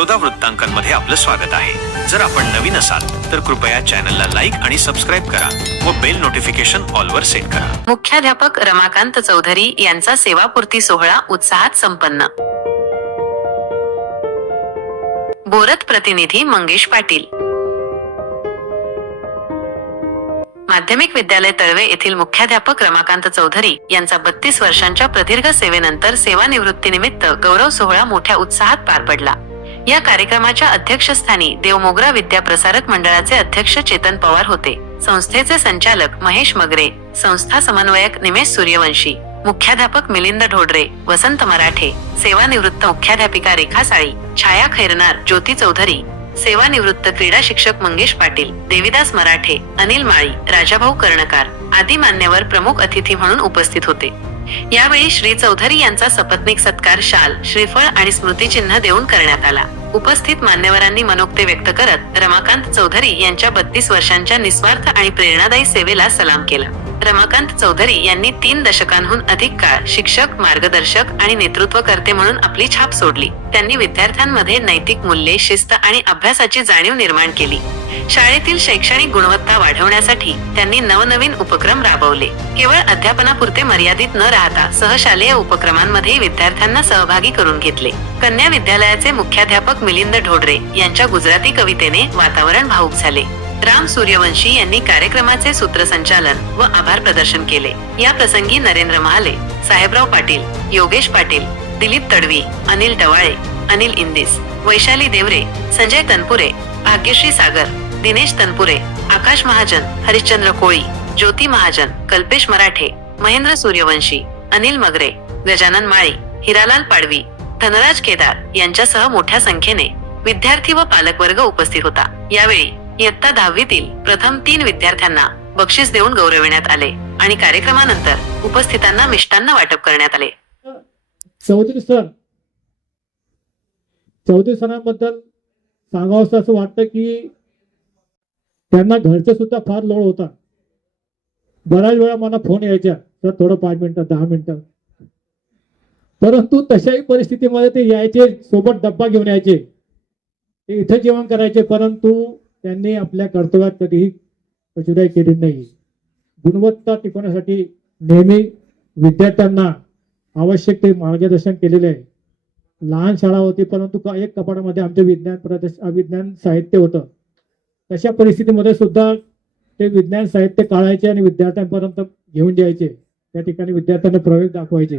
बडोदा वृत्तांकनमध्ये आपलं स्वागत आहे. जर आपण नवीन असाल तर कृपया चॅनलला लाईक आणि सबस्क्राईब करा व बेल नोटिफिकेशन ऑलवर सेट करा. मुख्याध्यापक रमाकांत चौधरी यांचा सेवापूर्ती सोहळा उत्साहात संपन्न. बोरत प्रतिनिधी मंगेश पाटील. माध्यमिक विद्यालय तळवे येथील मुख्याध्यापक रमाकांत चौधरी यांचा बत्तीस वर्षांच्या प्रदीर्घ सेवेनंतर सेवानिवृत्तीनिमित्त गौरव सोहळा मोठ्या उत्साहात पार पडला. या कार्यक्रमाच्या अध्यक्षस्थानी देवमोगरा विद्या प्रसारक मंडळाचे अध्यक्ष चेतन पवार होते. संस्थेचे संचालक महेश मगरे संस्था समन्वयक निमेश सूर्यवंशी मुख्याध्यापक मिलिंद ढोडरे वसंत मराठे सेवानिवृत्त मुख्याध्यापिका रेखा साळी छाया खैरनार ज्योती चौधरी सेवानिवृत्त क्रीडा शिक्षक मंगेश पाटील देविदास मराठे अनिल माळी राजाभाऊ कर्णकार आदी मान्यवर प्रमुख अतिथी म्हणून उपस्थित होते. यावेळी श्री चौधरी यांचा सपत्नीक सत्कार शाल श्रीफळ आणि स्मृतिचिन्ह देऊन करण्यात आला. उपस्थित मान्यवरांनी मनोक्ते व्यक्त करत रमाकांत चौधरी यांच्या बत्तीस वर्षांच्या निस्वार्थ आणि प्रेरणादायी सेवेला सलाम केला. रमाकांत चौधरी यांनी तीन दशकांहून अधिक काळ शिक्षक मार्गदर्शक आणि नेतृत्वकर्ते म्हणून आपली छाप सोडली. त्यांनी विद्यार्थ्यांमध्ये नैतिक मूल्ये शिस्त आणि अभ्यासाची जाणीव निर्माण केली. शाळेतील शैक्षणिक गुणवत्ता वाढवण्यासाठी त्यांनी नवनवीन उपक्रम राबवले. केवळ अध्यापनापुरते मर्यादित न राहता सहशालेय उपक्रमांमध्ये विद्यार्थ्यांना सहभागी करून घेतले. कन्या विद्यालयाचे मुख्याध्यापक मिलिंद ढोडरे यांच्या गुजराती कवितेने वातावरण भाऊक झाले. राम सूर्यवंशी यांनी कार्यक्रमाचे सूत्रसंचालन व आभार प्रदर्शन केले. या प्रसंगी नरेंद्र महाले साहेबराव पाटील योगेश पाटील दिलीप तडवी अनिल डवाळे अनिल इंदिस वैशाली देवरे संजय तनपुरे भाग्यश्री सागर दिनेश तनपुरे आकाश महाजन हरिश्चंद्र कोळी ज्योती महाजन कल्पेश मराठे महेंद्र सूर्यवंशी अनिल मगरे गजानन माळी हिरालाल पाडवी धनराज केदार यांच्यासह मोठ्या संख्येने विद्यार्थी व पालकवर्ग उपस्थित होता. यावेळी इयत्ता दहावीतील प्रथम तीन विद्यार्थ्यांना बक्षीस देऊन गौरविण्यात आले आणि कार्यक्रमानंतर उपस्थितांना मिष्टांना वाटप करण्यात आले. चौधरी सर चौधरी सरांबद्दल सांगावं असं वाटतं की त्यांना घरचे सुद्धा फार लोड होता बऱ्याच वेळा मला फोन यायच्या सर थोडं पाच मिनिटं दहा मिनिटं. परंतु तशाही परिस्थितीमध्ये ते यायचे सोबत डब्बा घेऊन यायचे. ते इथं जेवण करायचे परंतु त्यांनी आपल्या कर्तव्यात कधीही कचुराई केली नाही. गुणवत्ता टिकवण्यासाठी नेहमी विद्यार्थ्यांना आवश्यक ते मार्गदर्शन केलेले आहे. लहान शाळा होती परंतु का- एक कपाटामध्ये आमचे विज्ञान प्रदर्श विज्ञान साहित्य होतं. तशा परिस्थितीमध्ये सुद्धा ते विज्ञान साहित्य काढायचे आणि विद्यार्थ्यांपर्यंत घेऊन जायचे. त्या ठिकाणी विद्यार्थ्यांना प्रवेश दाखवायचे.